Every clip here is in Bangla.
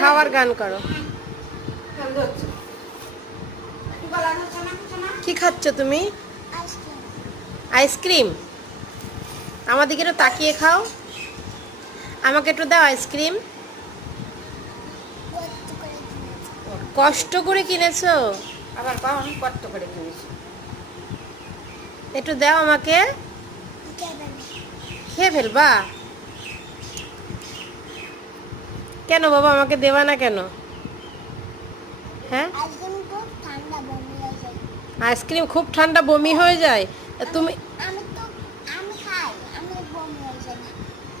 খাওয়ার গান করো। কি খাচ্ছ তুমি? আইসক্রিম। আমার দিকে একটু তাকিয়ে খাও। আমাকে একটু দাও আইসক্রিম। কষ্ট করে কিনেছো? আবার কখন কষ্ট করে কিনেছি। একটু দাও আমাকে। খেয়ে ফেলবা? কেন বাবা, আমাকে দেবা না কেন? হ্যাঁ, আইসক্রিম খুব ঠান্ডা বমি হয়ে যায়। তুমি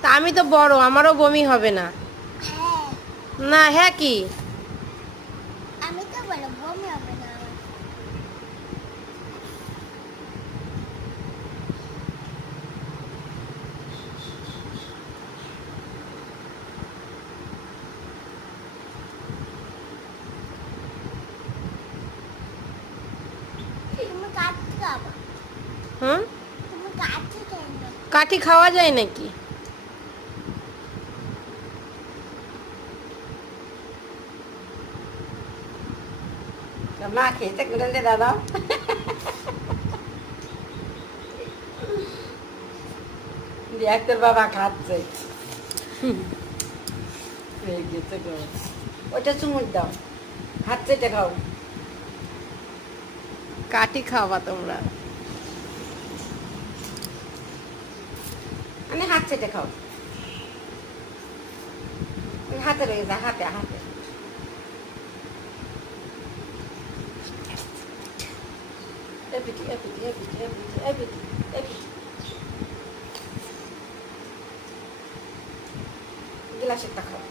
তা আমি তো বড়, আমারও বমি হবে না। না, হ্যাঁ কি? হুম, কাঠি খাওয়া যায় নাকি? মা খেতে করে দে দাদা। দেখ তোর বাবা খাচ্ছে। ওইটা চুমুর দাও, হাত চেটে খাও। কাঠি খাওয়া তোমরা? মানে হাত চেটে খাও। হাতে রয়ে যায়, হাতে হাতে। এপিটি এপিটি এপিটি এপিটি এপিটি এপিটি। গ্লাসেরটা খাও।